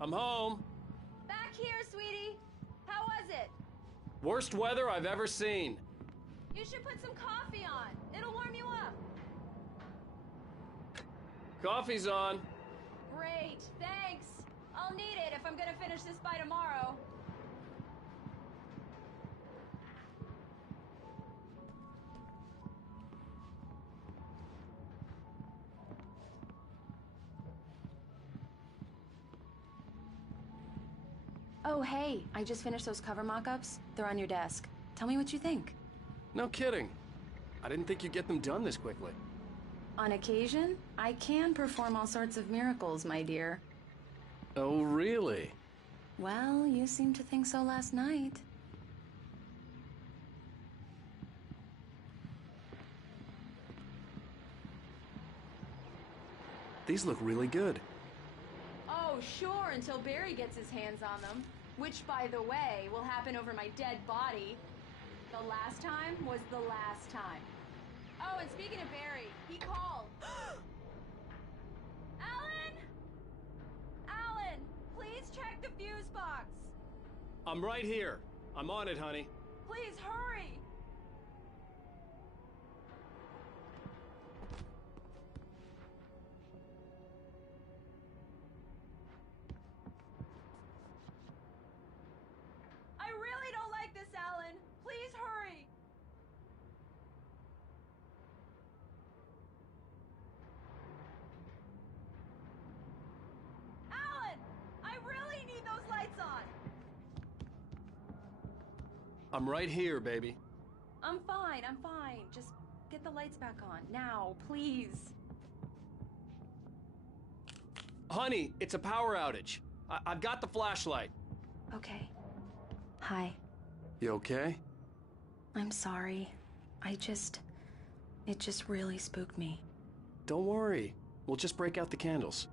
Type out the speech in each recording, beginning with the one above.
I'm home. Back here, sweetie. How was it? Worst weather I've ever seen. You should put some coffee on. It'll warm you up. Coffee's on. Great, thanks. I'll need it if I'm gonna finish this by tomorrow. Oh, hey, I just finished those cover mock-ups. They're on your desk. Tell me what you think. No kidding. I didn't think you'd get them done this quickly. On occasion, I can perform all sorts of miracles, my dear. Oh, really? Well, you seemed to think so last night. These look really good. Oh, sure, until Barry gets his hands on them. Which, by the way, will happen over my dead body. The last time was the last time. Oh, and speaking of Barry, he called. Alan! Alan, please check the fuse box. I'm right here. I'm on it, honey. Please hurry. I really don't like this, Alan. Please hurry. Alan! I really need those lights on! I'm right here, baby. I'm fine. Just get the lights back on. Now, please. Honey, it's a power outage. I've got the flashlight. Okay. Hi. You okay? I'm sorry. It just really spooked me. Don't worry. We'll just break out the candles.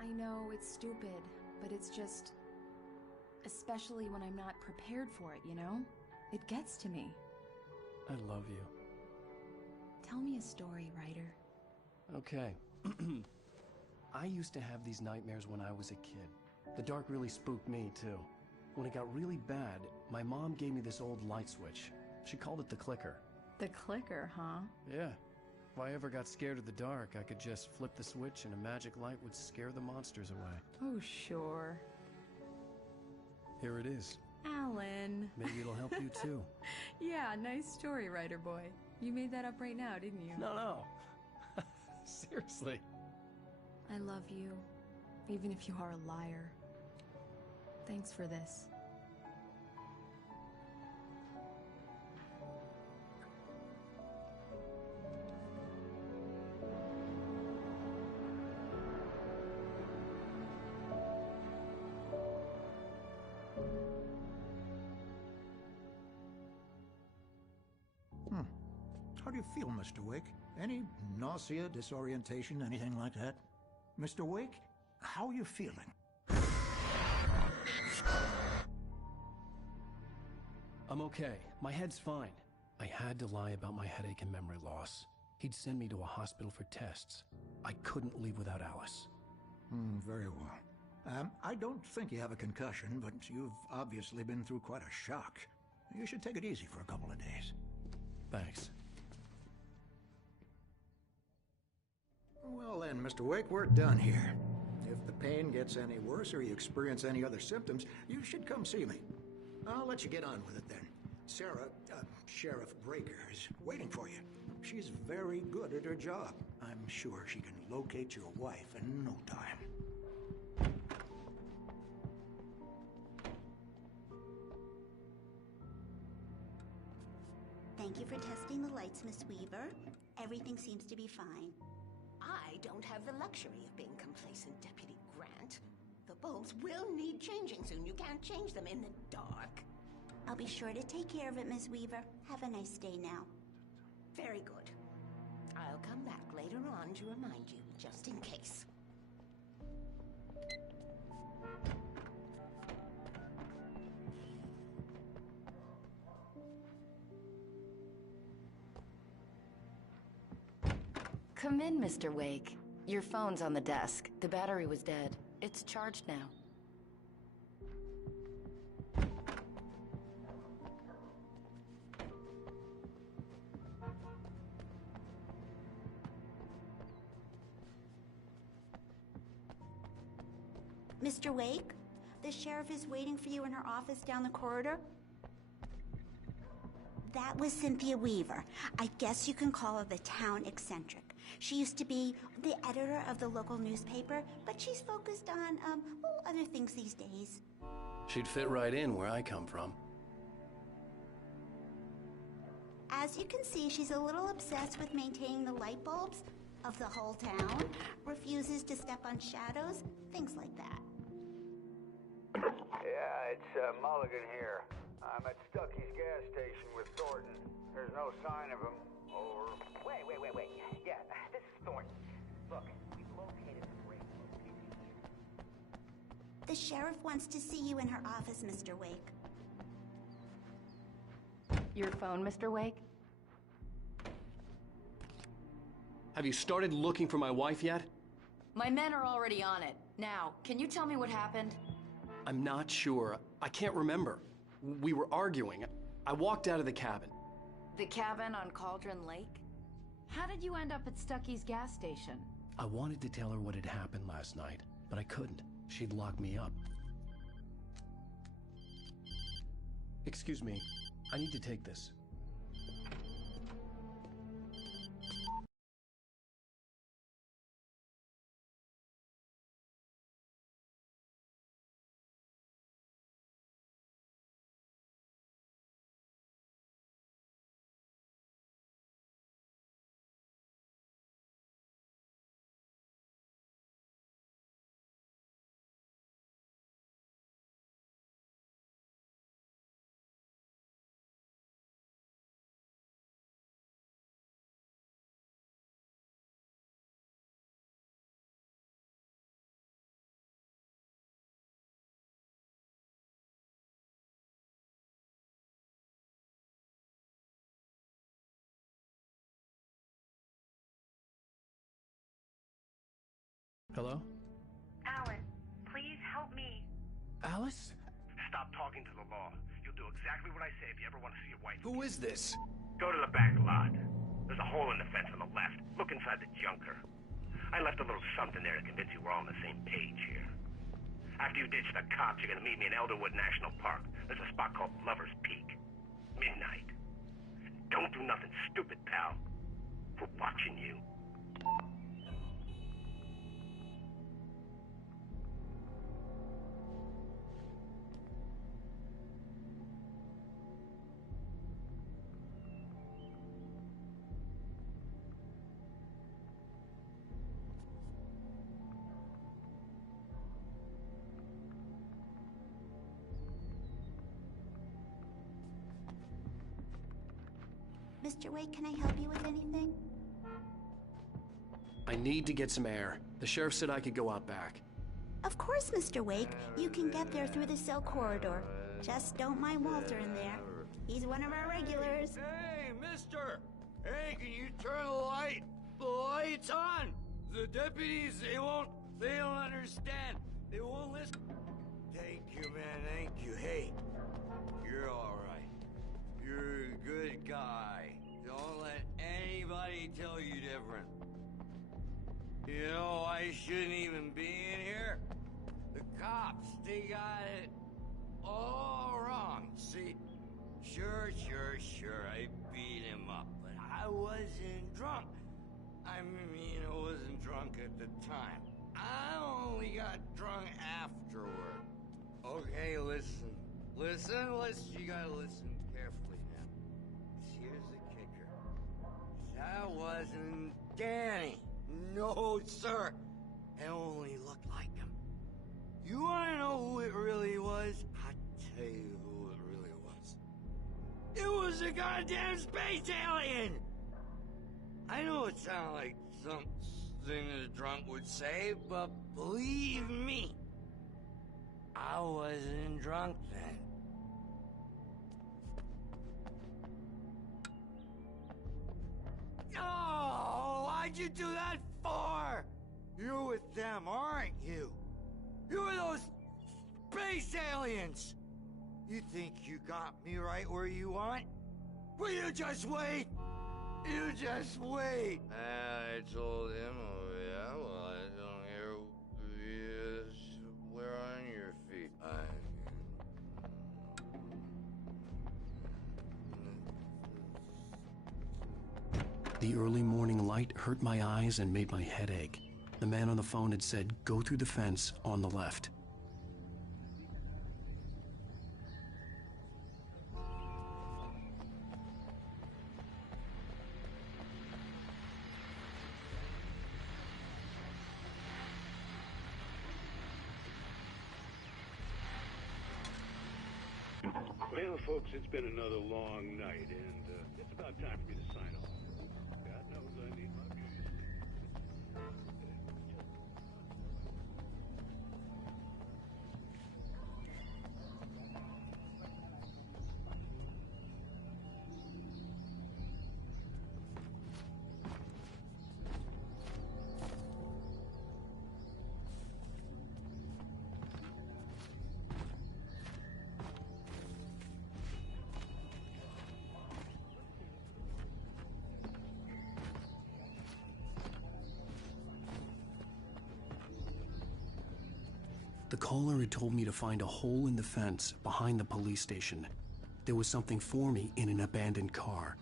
I know it's stupid, but it's just... Especially when I'm not prepared for it, you know? It gets to me. I love you. Tell me a story, writer. Okay. I used to have these nightmares when I was a kid. The dark really spooked me, too. When it got really bad, my mom gave me this old light switch. She called it the clicker. The clicker, huh? Yeah. If I ever got scared of the dark, I could just flip the switch and a magic light would scare the monsters away. Oh, sure. Here it is. Alan. Maybe it'll help you, too. Yeah, nice story, writer boy. You made that up right now, didn't you? No. Seriously. I love you, even if you are a liar. Thanks for this. How do you feel, Mr. Wake? Any nausea, disorientation, anything like that? Mr. Wake, how are you feeling? I'm okay. My head's fine. I had to lie about my headache and memory loss. He'd send me to a hospital for tests. I couldn't leave without Alice. Very well. I don't think you have a concussion, but you've obviously been through quite a shock. You should take it easy for a couple of days. Thanks. Well then, Mr. Wake, we're done here. If the pain gets any worse or you experience any other symptoms, you should come see me. I'll let you get on with it then. Sarah, Sheriff Breaker, is waiting for you. She's very good at her job. I'm sure she can locate your wife in no time. Thank you for testing the lights, Miss Weaver. Everything seems to be fine. I don't have the luxury of being complacent, Deputy Grant. The bulbs will need changing soon. You can't change them in the dark. I'll be sure to take care of it, Miss Weaver. Have a nice day now. Very good. I'll come back later on to remind you, just in case. Come in, Mr. Wake. Your phone's on the desk. The battery was dead. It's charged now. Mr. Wake, the sheriff is waiting for you in her office down the corridor. That was Cynthia Weaver. I guess you can call her the town eccentric. She used to be the editor of the local newspaper, but she's focused on, other things these days. She'd fit right in where I come from. As you can see, she's a little obsessed with maintaining the light bulbs of the whole town, refuses to step on shadows, things like that. Yeah, it's Mulligan here. I'm at Stucky's gas station with Thornton. There's no sign of him. Over. Wait. Yeah, this is Thornton. Look, we've located the break location. The sheriff wants to see you in her office, Mr. Wake. Your phone, Mr. Wake? Have you started looking for my wife yet? My men are already on it. Now, can you tell me what happened? I'm not sure. I can't remember. We were arguing. I walked out of the cabin. The cabin on Cauldron Lake? How did you end up at Stucky's gas station? I wanted to tell her what had happened last night, but I couldn't. She'd lock me up. Excuse me. I need to take this. Hello? Alan, please help me. Alice? Stop talking to the law. You'll do exactly what I say if you ever want to see your wife. Who is this? Go to the back lot. There's a hole in the fence on the left. Look inside the junker. I left a little something there to convince you we're all on the same page here. After you ditch the cops, you're gonna meet me in Elderwood National Park. There's a spot called Lover's Peak. Midnight. Don't do nothing stupid, pal. We're watching you. Mr. Wake, can I help you with anything? I need to get some air. The sheriff said I could go out back. Of course, Mr. Wake. You can get there through the cell corridor. Just don't mind Walter in there. He's one of our regulars. Hey, mister! Hey, can you turn the light? The light's on! The deputies, they don't understand. They won't listen. Thank you, man, thank you. Hey, you're alright. You're a good guy. Don't let anybody tell you different. You know, I shouldn't even be in here. The cops, they got it all wrong. See, sure, I beat him up, but I wasn't drunk. I mean, I wasn't drunk at the time. I only got drunk afterward. Okay, listen. You gotta listen carefully now. Here's the kicker. That wasn't Danny. No, sir. It only looked like him. You wanna know who it really was? I'll tell you who it really was. It was a goddamn space alien! I know it sounds like something a drunk would say, but believe me, I wasn't drunk then. Oh, why'd you do that for? You're with them, aren't you? You're those space aliens! You think you got me right where you want? Will you just wait? You just wait! I told him, oh yeah, well, I don't hear where on your feet. The early morning light hurt my eyes and made my head ache. The man on the phone had said, go through the fence on the left. Well, folks, it's been another long night, and it's about time for me to sign off. God knows I need my music. The caller had told me to find a hole in the fence behind the police station. There was something for me in an abandoned car.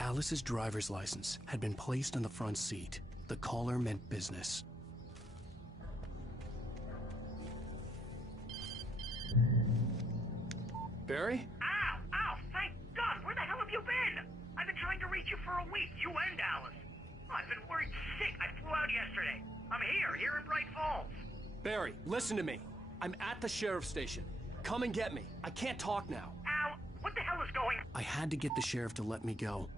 Alice's driver's license had been placed on the front seat. The caller meant business. Barry? Ow! Ow! Thank God! Where the hell have you been? I've been trying to reach you for a week, you and Alice. I've been worried sick. I flew out yesterday. I'm here in Bright Falls. Barry, listen to me. I'm at the sheriff's station. Come and get me. I can't talk now. Al, what the hell is going on? I had to get the sheriff to let me go.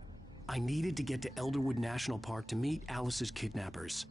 I needed to get to Elderwood National Park to meet Alice's kidnappers.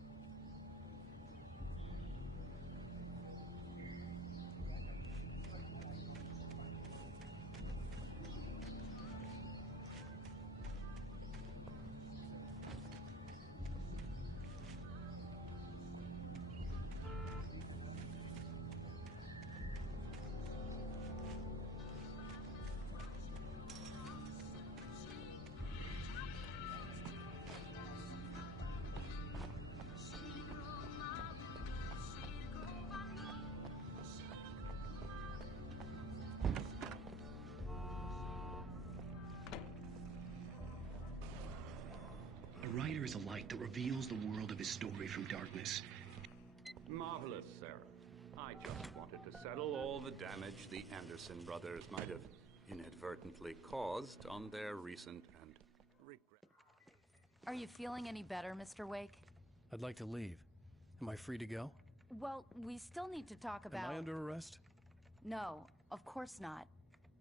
A writer is a light that reveals the world of his story from darkness. Marvelous, Sarah. I just wanted to settle all the damage the Anderson brothers might have inadvertently caused on their recent and regret. Are you feeling any better, Mr. Wake? I'd like to leave. Am I free to go? Well, we still need to talk about... Am I under arrest? No, of course not.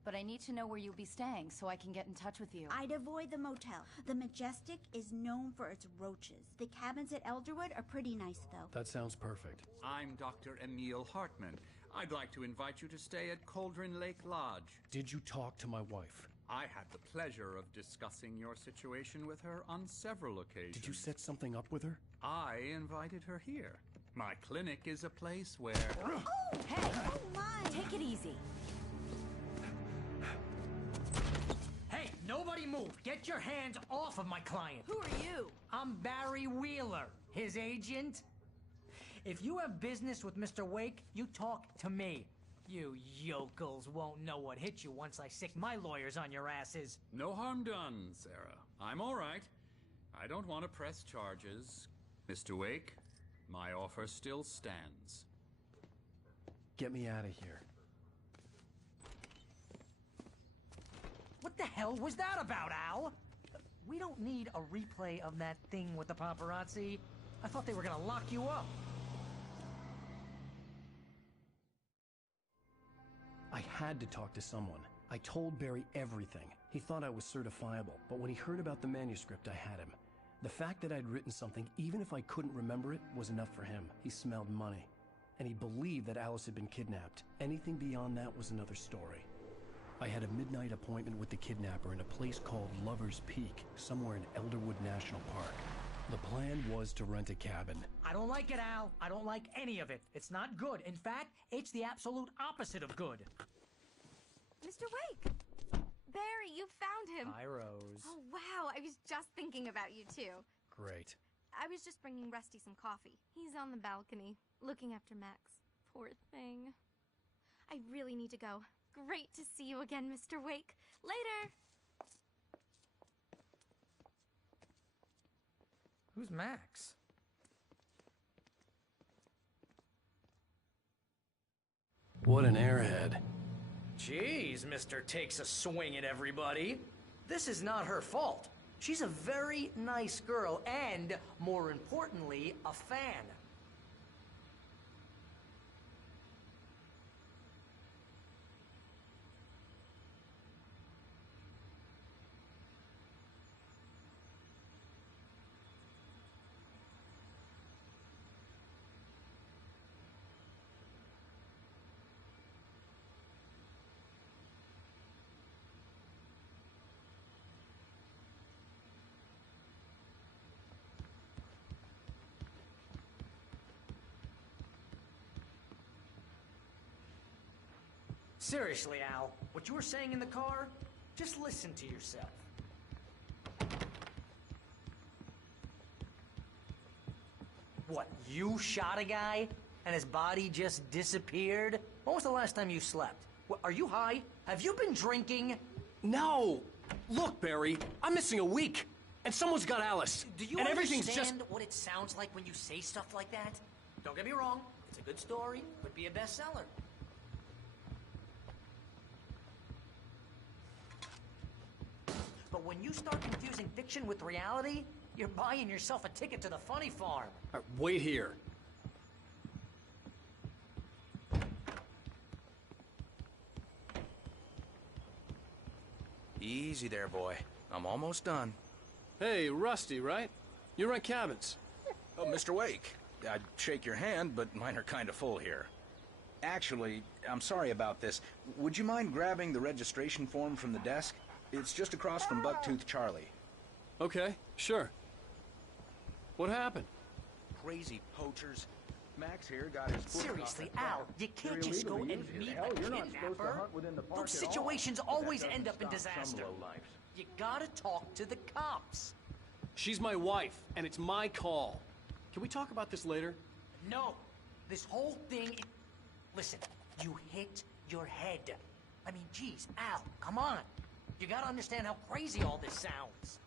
But I need to know where you'll be staying so I can get in touch with you. I'd avoid the motel. The Majestic is known for its roaches. The cabins at Elderwood are pretty nice, though. That sounds perfect. I'm Dr. Emil Hartman. I'd like to invite you to stay at Cauldron Lake Lodge. Did you talk to my wife? I had the pleasure of discussing your situation with her on several occasions. Did you set something up with her? I invited her here. My clinic is a place where... Oh, hey! Oh, my! Take it easy. Hey, nobody move! Get your hands off of my client! Who are you? I'm Barry Wheeler, his agent. If you have business with Mr. Wake, you talk to me. You yokels won't know what hit you once I sick my lawyers on your asses. No harm done, Sarah. I'm all right. I don't want to press charges. Mr. Wake, my offer still stands. Get me out of here. What the hell was that about, Al? We don't need a replay of that thing with the paparazzi. I thought they were gonna lock you up. I had to talk to someone. I told Barry everything. He thought I was certifiable, but when he heard about the manuscript, I had him. The fact that I'd written something, even if I couldn't remember it, was enough for him. He smelled money. And he believed that Alice had been kidnapped. Anything beyond that was another story. I had a midnight appointment with the kidnapper in a place called Lover's Peak, somewhere in Elderwood National Park. The plan was to rent a cabin. I don't like it, Al. I don't like any of it. It's not good. In fact, it's the absolute opposite of good. Mr. Wake! Barry, you found him. Hi, Rose. Oh, wow. I was just thinking about you, too. Great. I was just bringing Rusty some coffee. He's on the balcony, looking after Max. Poor thing. I really need to go. Great to see you again, Mr. Wake. Later! Who's Max? What an airhead. Jeez, Mr. Takes a swing at everybody. This is not her fault. She's a very nice girl and, more importantly, a fan. Seriously, Al, what you were saying in the car, just listen to yourself. What, you shot a guy and his body just disappeared? When was the last time you slept? What, are you high? Have you been drinking? No! Look, Barry, I'm missing a week, and someone's got Alice. Do you and everything's understand just... what it sounds like when you say stuff like that? Don't get me wrong, it's a good story, could be a bestseller. But when you start confusing fiction with reality, you're buying yourself a ticket to the funny farm. All right, wait here. Easy there, boy. I'm almost done. Hey, Rusty, right? You rent cabins. Oh, Mr. Wake. I'd shake your hand, but mine are kind of full here. Actually, I'm sorry about this. Would you mind grabbing the registration form from the desk? It's just across from Bucktooth Charlie. Okay, sure. What happened? Crazy poachers. Max here got his foot Seriously, caught. Al, you can't just go and meet a kidnapper. Those situations always end up in disaster. You gotta talk to the cops. She's my wife, and it's my call. Can we talk about this later? No. This whole thing... Listen, you hit your head. I mean, geez, Al, come on. You gotta understand how crazy all this sounds.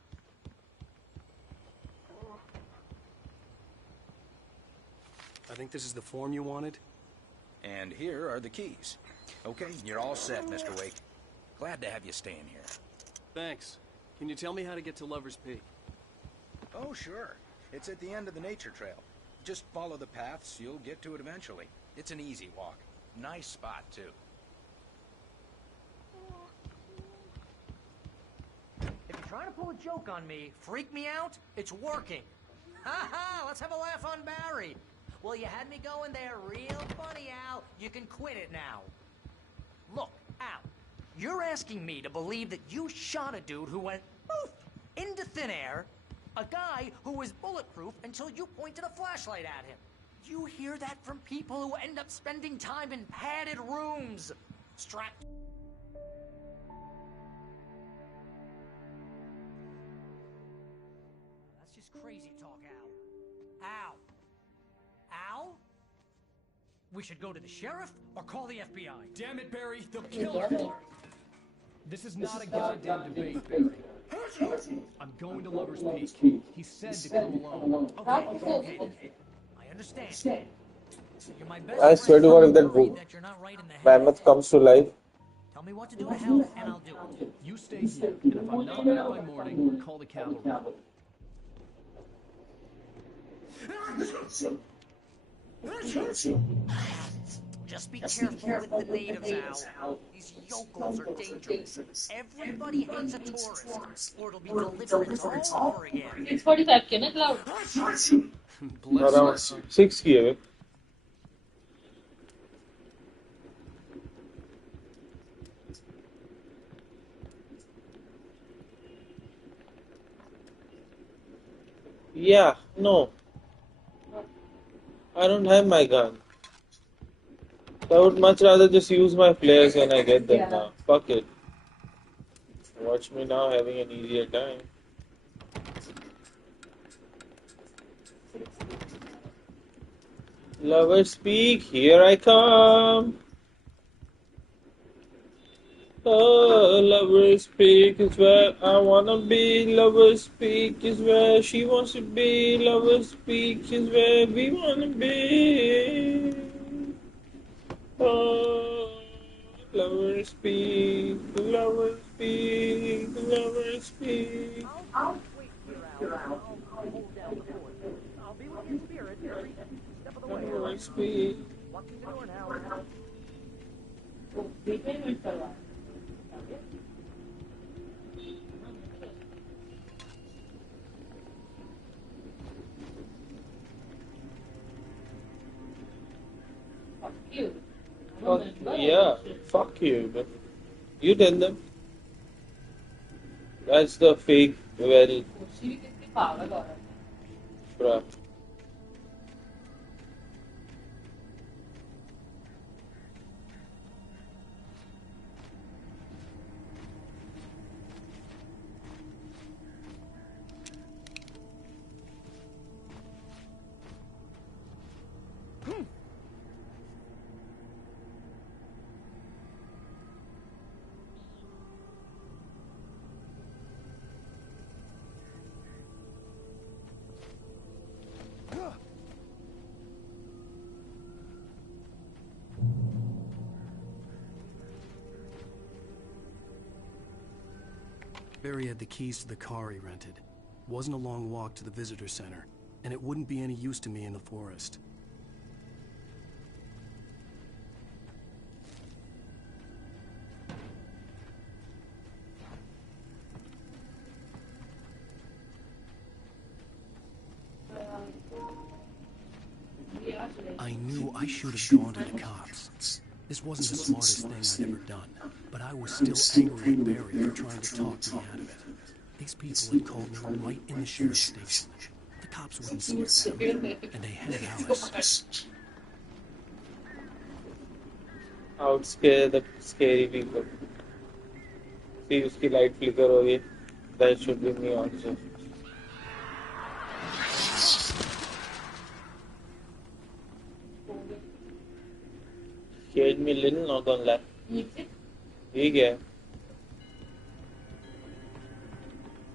I think this is the form you wanted. And here are the keys. Okay, you're all set, Mr. Wake. Glad to have you staying here. Thanks. Can you tell me how to get to Lover's Peak? Oh, sure. It's at the end of the nature trail. Just follow the paths, you'll get to it eventually. It's an easy walk. Nice spot, too. If you're trying to pull a joke on me, freak me out, it's working. Ha ha, let's have a laugh on Barry. Well, you had me going there real funny, Al. You can quit it now. Look, Al, you're asking me to believe that you shot a dude who went poof into thin air, a guy who was bulletproof until you pointed a flashlight at him. You hear that from people who end up spending time in padded rooms, strapped... That's just crazy talk, Al. Al. Al? We should go to the sheriff or call the FBI. Damn it, Barry, they'll kill her. This is not a goddamn debate, Barry. I'm going to Lover's Peak. He said to come alone. Okay. I understand. You're my best I swear to God, if that you're not right in the head. mammoth comes to life. Tell me what to do to help, and I'll do it. You stay here, and if I'm not back by morning, call the cavalry. Just Just be careful with the natives, Al. These yokels are dangerous. Everybody hates a tourist, or it'll be deliverance all over again. 645 के ना cloud. Bless Around 6 की है. Yeah, no. I don't have my gun. I would much rather just use my flares when I get them now. Fuck it. Watch me now having an easier time. Lovers speak, here I come. Oh, lovers speak is where I wanna be. Lovers speak is where she wants to be. Lovers speak is where we wanna be. Oh, lovers speak, lovers speak, lovers speak. I'll wait here, Al. I'll hold down the fort. I'll be with you in spirit every step of the way. Lovers speak. Walking the door now. Fuck, yeah, fuck you. But you tell them. That's the fake, well, bruh. Barry had the keys to the car he rented. Wasn't a long walk to the visitor center, and it wouldn't be any use to me in the forest. I knew I should have gone to the cops. This wasn't the smartest thing I'd ever done, but I was still angry at Barry for trying to talk me out of it. These people had called me right in the sheriff's station. The cops wouldn't scare them, and they had Alice. Outscare the scary people. See, uski light flicker ho gayi. That should be me also. Scared me a little, not gonna lie. ठीक है.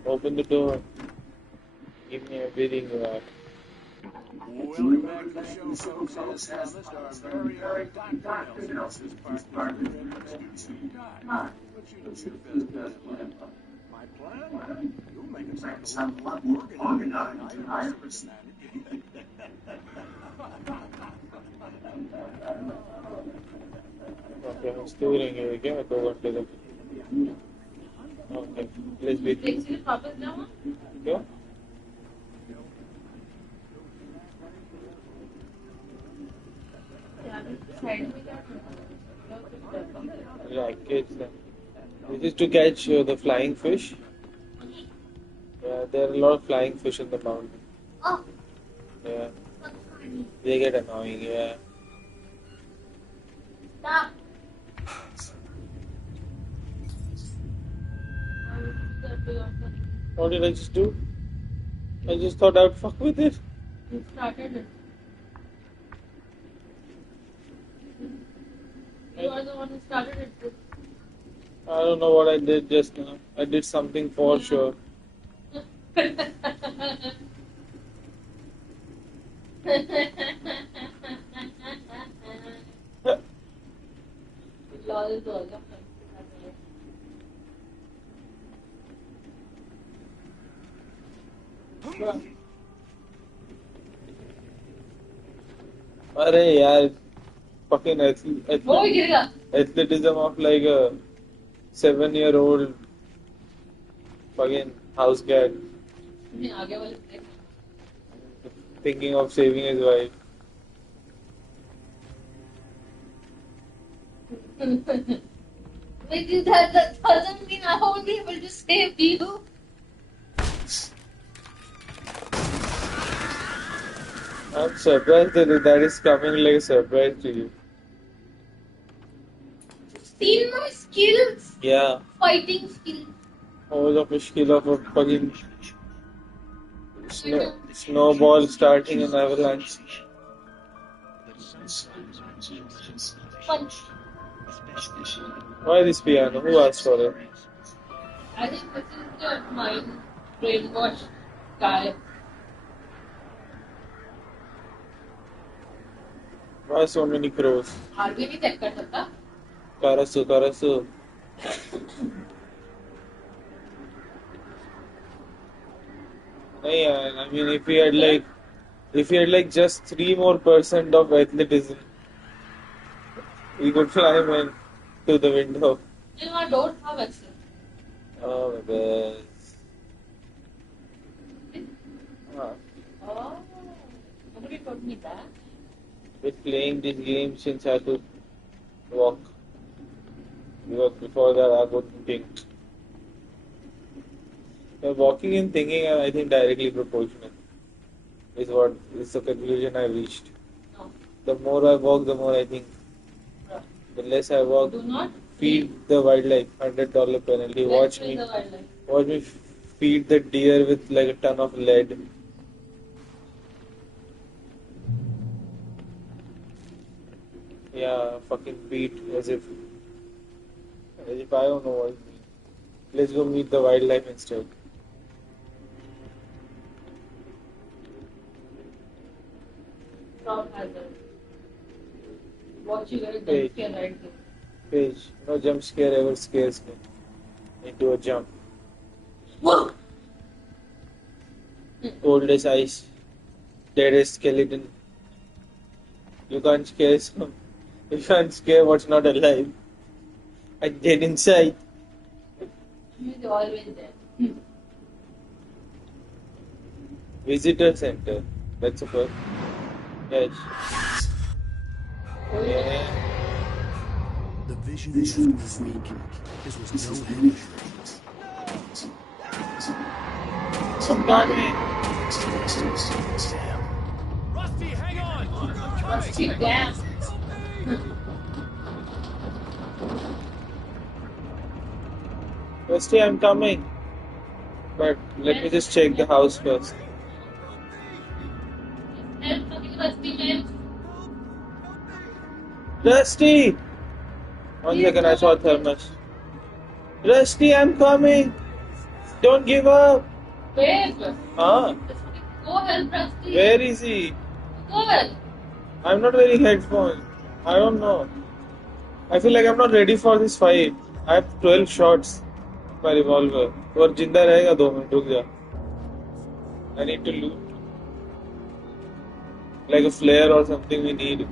Open the door. Give me everything you have. Welcome back to the show, folks. As promised, our very own Dr. Nelson is part of the exclusive guide. But you do your best to get it. My plan? You'll make it sound a lot more organized than I understand it. Okay, I'm still doing it again. Go over to the. Okay, let's be. Okay. Like it's this is to catch the flying fish. Yeah, there are a lot of flying fish in the mountain. Yeah, they get annoying. Yeah. Stop. What did I just do? I just thought I'd fuck with it. You started it. You are the one who started it. I don't know what I did just now. I did something for sure. अरे यार fucking athleticism of like a 7-year-old fucking house cat thinking of saving his wife. Wait, that doesn't mean I won't be able to save you. I'm surprised that is coming like a surprise to you. Seen my skills? Yeah. Fighting skills. All of a skill of a fucking snowball starting an avalanche. Punch. Why this piano? Who asked for it? I think this is the mind brainwash guy. Why so many crows? आगे नहीं check कर सकता? Karasu. I mean, if we had like just 3 more % of athleticism, we could climb in to the window. No, I don't have access. Oh my god. Oh, nobody told me that. Been playing this game since I could walk. Because before that I couldn't think. Walking and thinking are, I think, directly proportional. Is the conclusion I reached. No. The more I walk, the more I think. The less I walk, Do not feed the wildlife. $100 penalty. Watch me feed the deer with like a ton of lead. Yeah, fucking beat as if I don't know what it means. Let's go meet the wildlife instead. Stop hazard. Watch you get a jump scare right there. Page, no jump scare ever scares me into a jump. Whoa! Cold as ice, dead as skeleton. You can't scare what's not alive. I'm dead inside. He's always there. Visitor center. That's a first. Yes. Yeah. The vision left me weak. This was no heavy. Some got me. Rusty, hang on! Rusty, damn. Rusty, I'm coming. But let me just check the house first. Help fucking Rusty, man. Rusty! 1 second, I saw a thermos. Rusty, I'm coming! Don't give up! Babe! Huh? Go help Rusty. Where is he? Go help. I'm not wearing headphones. I don't know. I feel like I'm not ready for this fight. I have 12 shots. My revolver. और जिंदा रहेगा 2 minute रुक जा. I need to loot. Like a flare or something we need.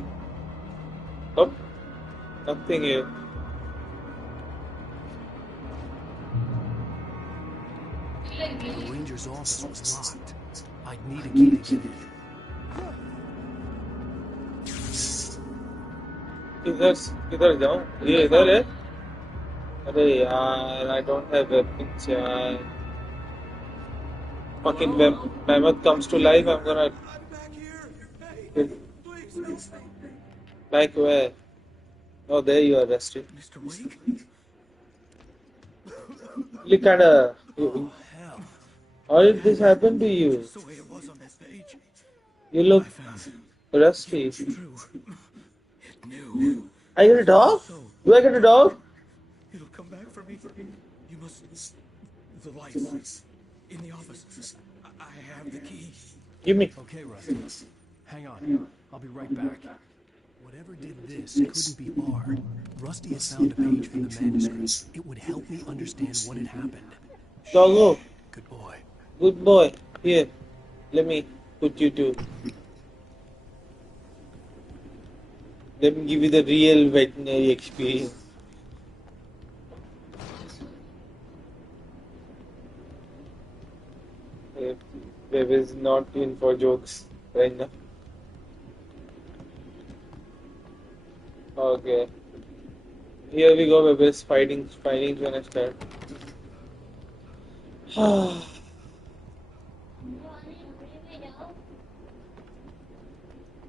Nope. Nothing here. The ranger's office was locked. I'd need a key to get in. किधर जाऊं? ये इधर है? अरे यार, I don't have weapons यार. Fucking mammoth comes to life, I'm gonna... Like where? Oh, there you are, Rusty. Mr. Wake? You kinda... How did this happen to you? Just the way it was on this page. You look rusty. It's true. It knew. I get a dog? Do I get a dog? It'll come back for me. You must... The lights. In the office. I have the key. Give me. Okay, Rusty. Hang on. I'll be right back. Whatever did this couldn't be R. Rusty has found a page from the manuscript. It would help me understand what had happened. Doggo. Good boy. Good boy. Here. Let me put you to... Let me give you the real veterinary experience. Web is not in for jokes right now. Okay. Here we go, Web is fighting's gonna start.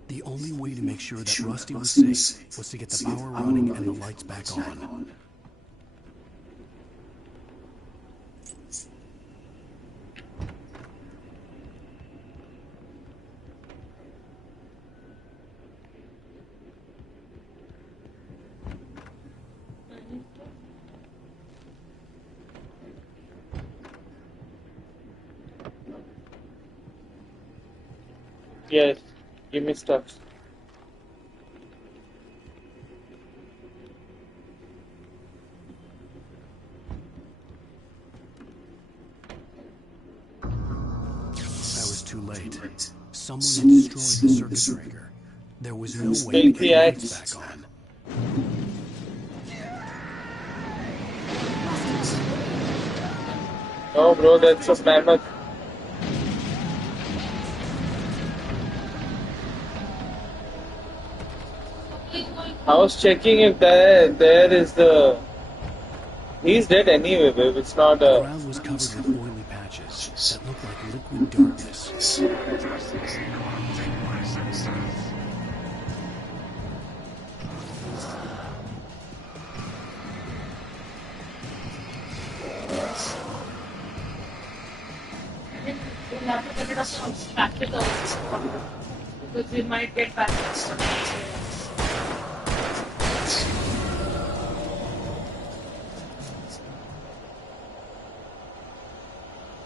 The only way to make sure that Rusty was safe was to get the power running and the lights back on. Yes, give me stuff. I was too late. Someone had destroyed the circuit breaker. There was no way to get the lights back on. No, bro, that's a mammoth. I was checking if there is the. He's dead anyway, babe. It's not a. The ground was covered with oily patches that looked like liquid darkness. We'll have to get it as practical because we might get back.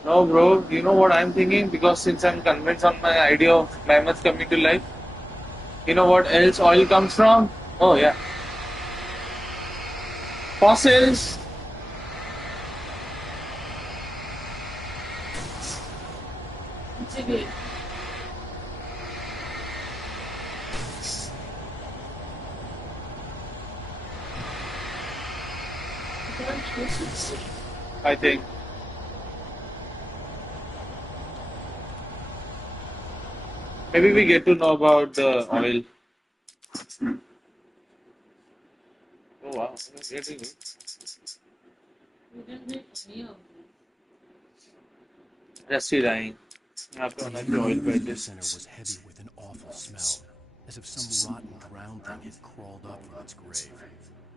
No, bro. You know what I'm thinking? Because since I'm convinced on my idea of mammoths coming to life, you know what else oil comes from? Oh yeah, fossils. I think. Maybe we get to know about the oil. Oh wow, getting it. Rusty dying. The oil center was heavy with an awful smell, as if some rotten brown thing had crawled up from its grave.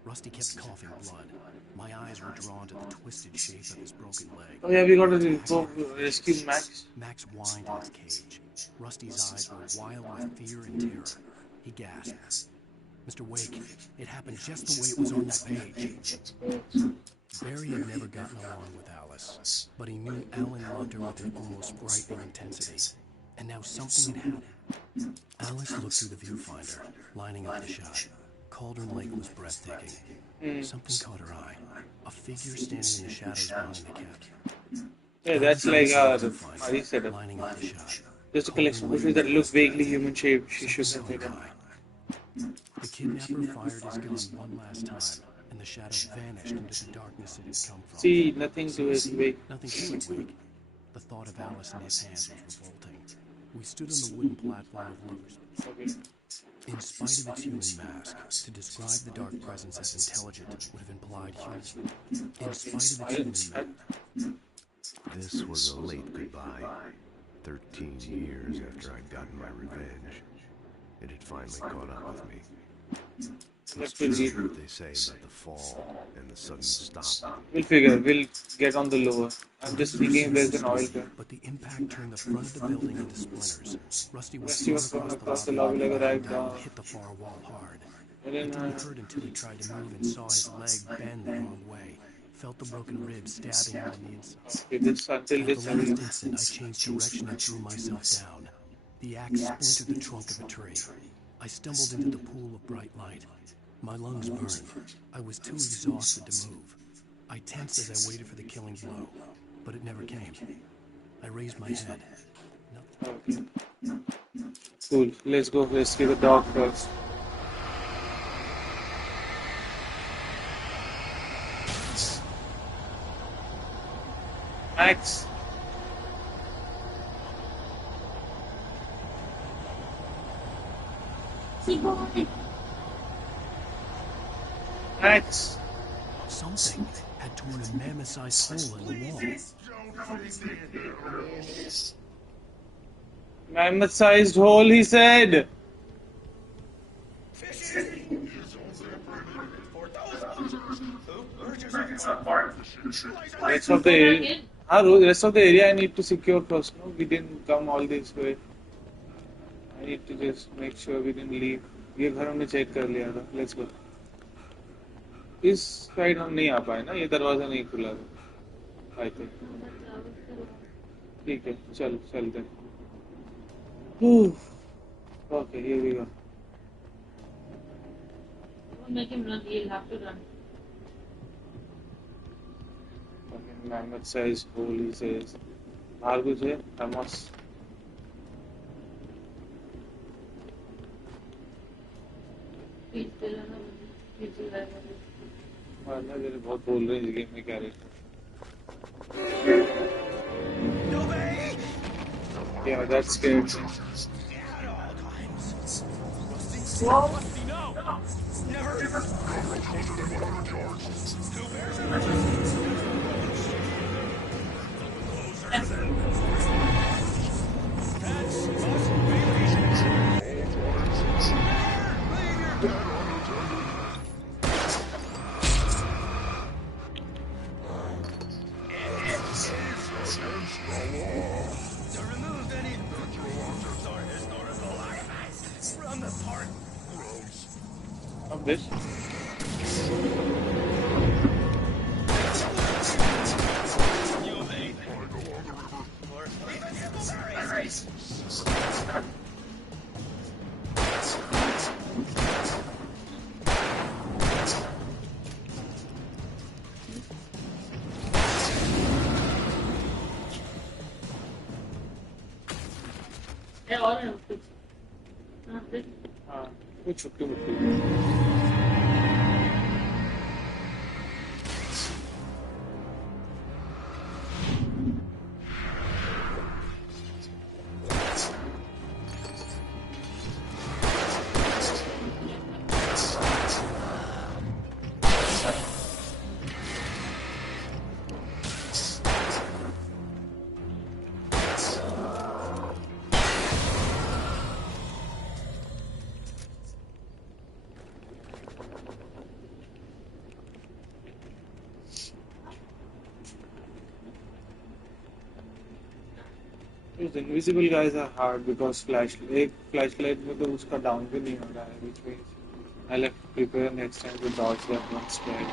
Rusty kept coughing blood. My eyes were drawn to the twisted shape of his broken leg. Oh yeah, we got to go rescue Max. Max whined in his cage. Rusty's eyes were wild with fear and terror. He gasped. Mr. Wake, it happened just the way it was on that page. Barry had never gotten along with Alice, but he knew Alan loved her with an almost frightening intensity. And now something had happened. Alice looked through the viewfinder, lining up the shot. Cauldron Lake was breathtaking. Something caught her eye. A figure standing in the shadows behind the cap. Yeah, that's like the Mari setup. Just a collection of bushes that look vaguely human-shaped. She should have taken. The kidnapper fired his gun one last time, and the shadow vanished into the darkness it had come from. See, nothing to it, Wake. Nothing to it, Wake. The thought of Alice in his hands was revolting. We stood on the wooden platform of lovers. In spite of its human mask, to describe the dark presence as intelligent would have implied human. In spite of its human mask. This was a late goodbye. 13 years after I'd gotten my revenge. It had finally caught up with me. It's true what they say about the fall and the sudden stop. We'll figure. We'll get on the lower. I'm just thinking there's an oil there. But the impact turned the front of the building into splinters. Rusty was thrown across the lobby like a rag doll. Hit the far wall hard. It didn't hurt until he tried to move and saw his leg bend the wrong way. Felt the broken ribs stabbing him on the inside. At the last instant, I changed direction and threw myself down. The axe splintered the trunk of a tree. I stumbled into the pool of bright light. My lungs burned. I was too exhausted to move. I tensed as I waited for the killing blow, but it never came. I raised my head. Cool. Let's go rescue the dog first. Max. Max. Something had torn a mammoth-sized hole in the wall. Mammoth-sized hole, he said. Rest of the area. Rest of the area I need to secure first. No, we didn't come all this way. I need to just make sure we didn't leave. ये घर हमने check कर लिया था. Let's go. इस side हम नहीं आ पाए ना, ये दरवाजा नहीं खुला था. I think. ठीक है, चलते. Okay, here we go. Make him run. He'll have to run. Fucking mammoth size hole, he says. बाहर कुछ है? Ramos. मारना तेरे बहुत बोल रहे हैं इस गेम में character. Yeah, that's scared. Whoa. This? कुछ छुट्टी मुट्टी. Those invisible guys are hard because flashlight में तो उसका down भी नहीं हो रहा है, which means I'll have to prepare next time to dodge that one scared.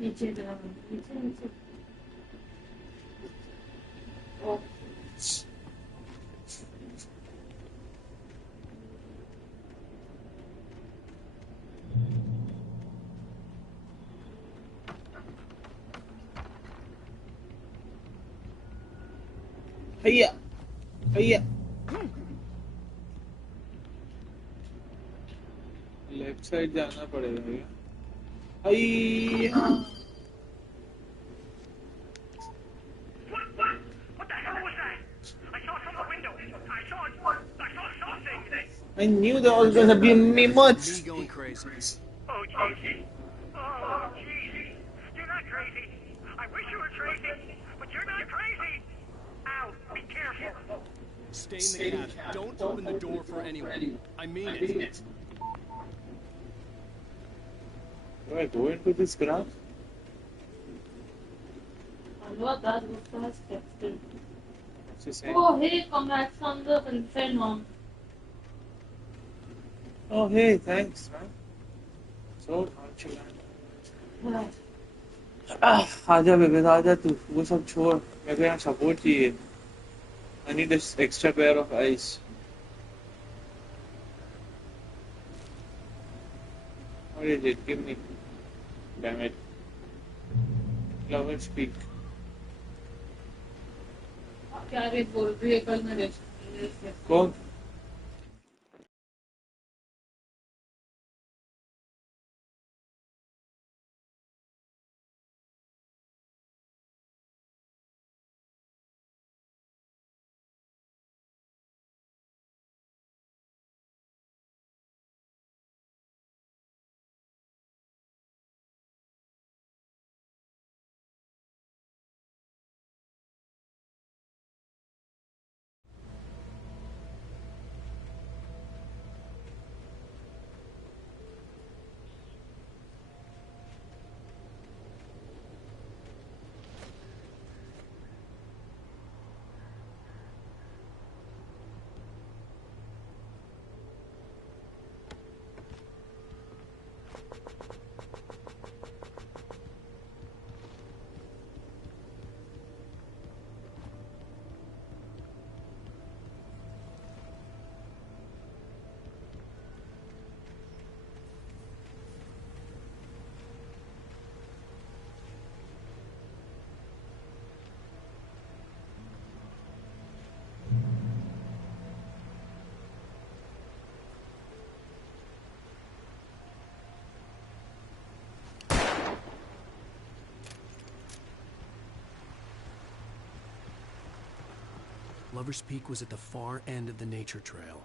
नीचे. Oh. भैया लेफ्ट साइड जाना पड़ेगा भैया. I knew there was gonna be me much. Me going crazy. Oh, jeez. Oh, jeez. You're not crazy. I wish you were crazy, but you're not crazy. Ow, be careful. Stay in the cab. Don't open the door for anyone. I mean it. Do I go into this grass? Oh, hey, congrats on the infant mom. Oh, hey, thanks, man. So nonchalant. आजा बेबे, आजा तू. वो सब छोड़. मेरे को यहाँ सपोर्ट चाहिए. I need this extra pair of eyes. What is it? Give me. Damn it. Love and speak. क्या रे बोल रही है कल मेरे? कौन? Lover's Peak was at the far end of the nature trail.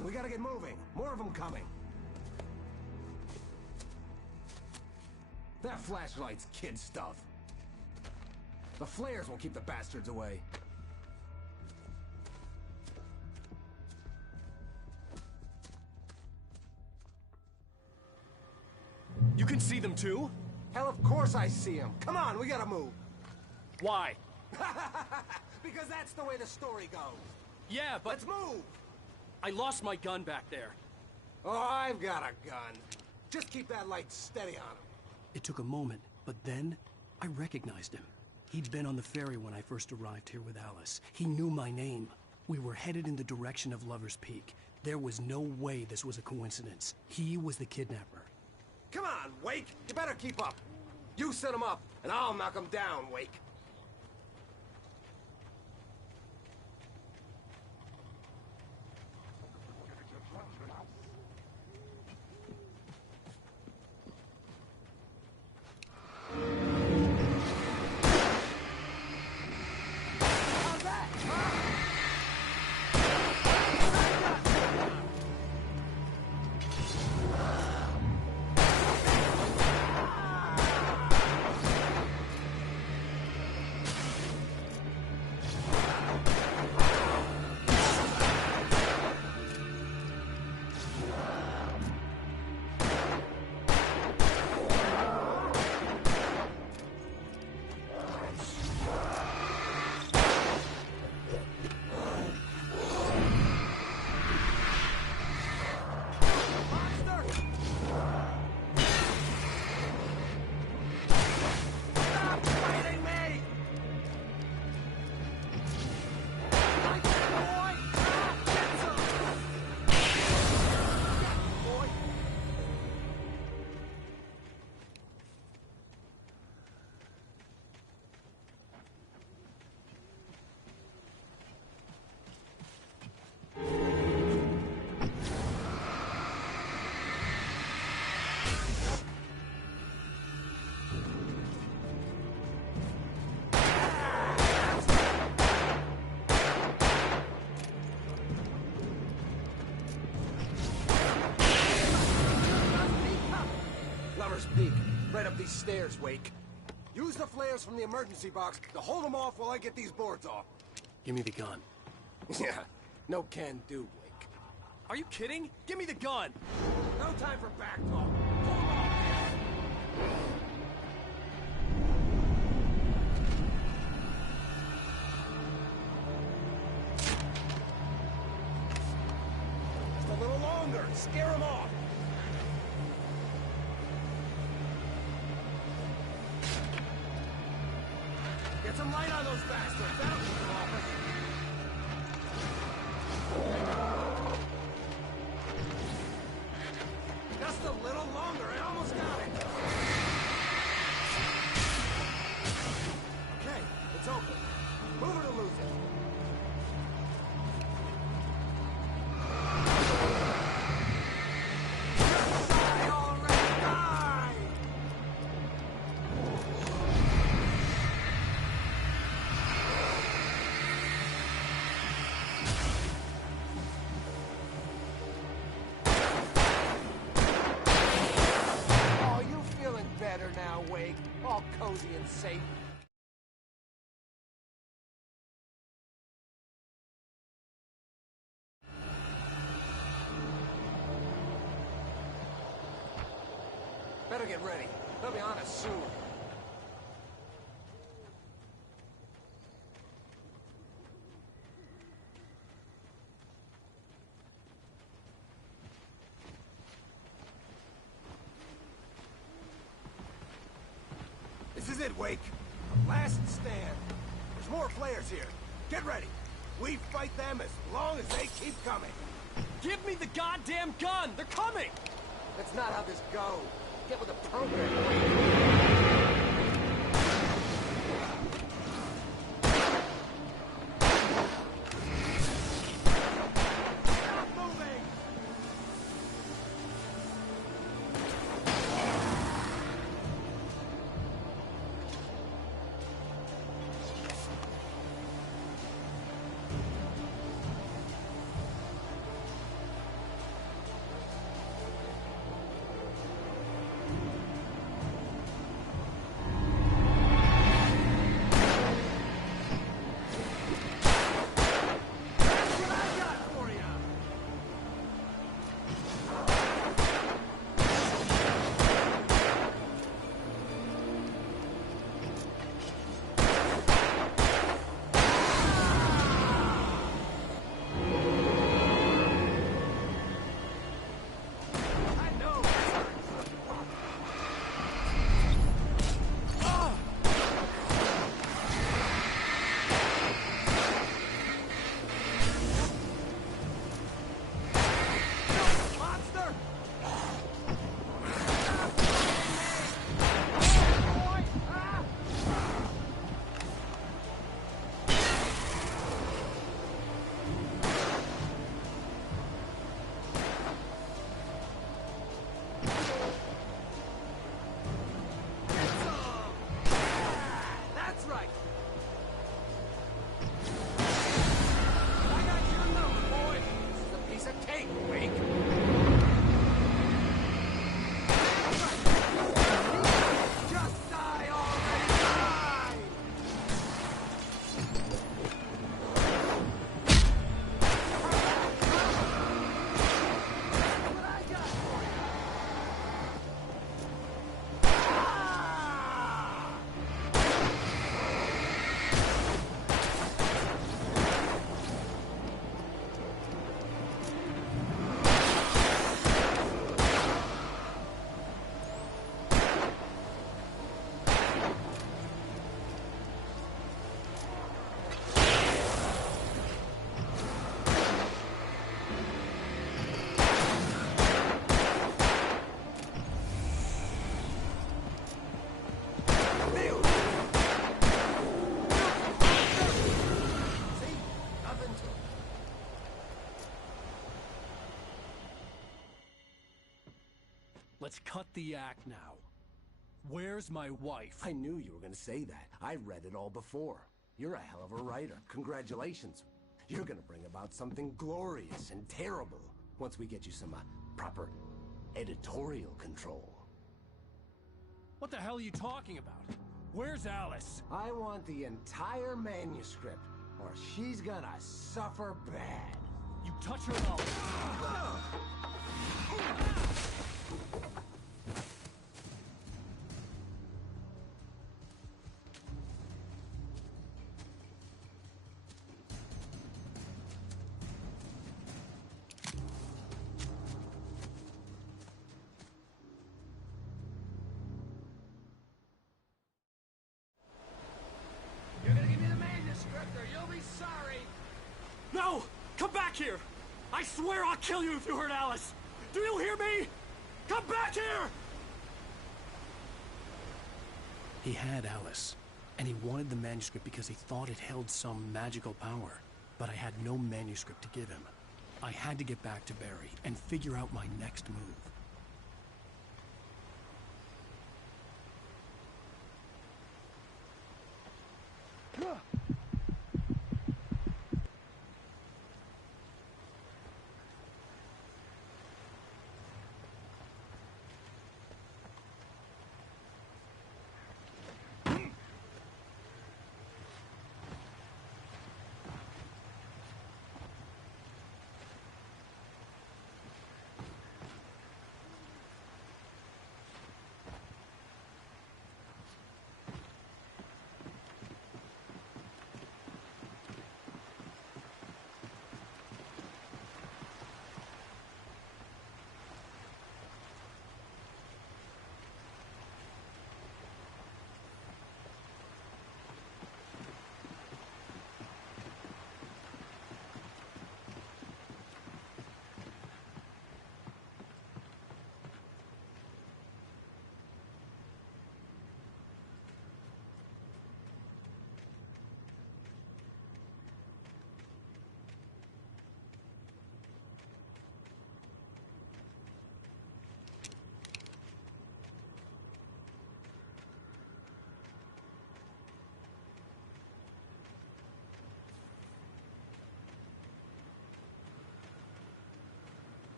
on, we gotta get moving. More of them coming. That flashlight's kid stuff. The flares will keep the bastards away. You can see them too? Hell, of course I see them. Come on, we gotta move. Why? Because that's the way the story goes. Yeah, but... Let's move! I lost my gun back there. Oh, I've got a gun. Just keep that light steady on him. It took a moment, but then I recognized him. He'd been on the ferry when I first arrived here with Alice. He knew my name. We were headed in the direction of Lover's Peak. There was no way this was a coincidence. He was the kidnapper. Come on, Wake! You better keep up. You set him up, and I'll knock him down, Wake. Peak. Right up these stairs, Wake. Use the flares from the emergency box to hold them off while I get these boards off. Give me the gun. Yeah, no can do, Wake. Are you kidding? Give me the gun! No time for back talk. Hold on. Just a little longer. Scare them off. Get some light on those bastards. That'll keep them off us. Just a little longer. I almost got it. Okay, it's open. Move it or lose it. Die already! Die! Oh, you feeling better now, Wake? All cozy and safe. Better get ready. They'll be on us soon. This is it, Wake. Last stand. There's more players here. Get ready. We fight them as long as they keep coming. Give me the goddamn gun! They're coming! That's not how this goes. Get with the program, Wake. Stop moving! Let's cut the act now. Where's my wife? I knew you were gonna say that. I read it all before. You're a hell of a writer. Congratulations. You're gonna bring about something glorious and terrible once we get you some proper editorial control. What the hell are you talking about? Where's Alice? I want the entire manuscript, or she's gonna suffer bad. You touch her up. You're gonna give me the manuscript or you'll be sorry. No! Come back here! I swear I'll kill you if you hurt Alice! Do you hear me? Come back here! He had Alice, and he wanted the manuscript because he thought it held some magical power. But I had no manuscript to give him. I had to get back to Barry and figure out my next move.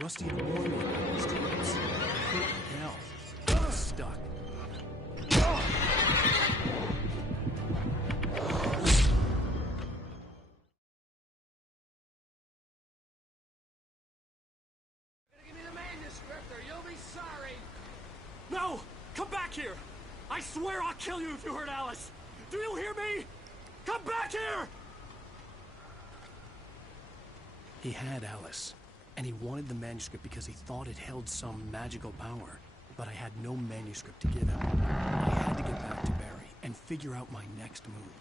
Rusty had warned me about these traps. Hell, I was stuck. Give me the manuscript or you'll be sorry. No! Come back here! I swear I'll kill you if you hurt Alice! Do you hear me? Come back here! He had Alice, and he wanted the manuscript because he thought it held some magical power. But I had no manuscript to give him. I had to get back to Barry and figure out my next move.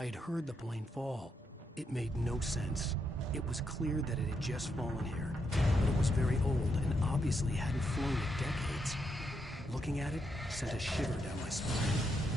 I had heard the plane fall. It made no sense. It was clear that it had just fallen here, but it was very old and obviously hadn't flown in decades. Looking at it sent a shiver down my spine.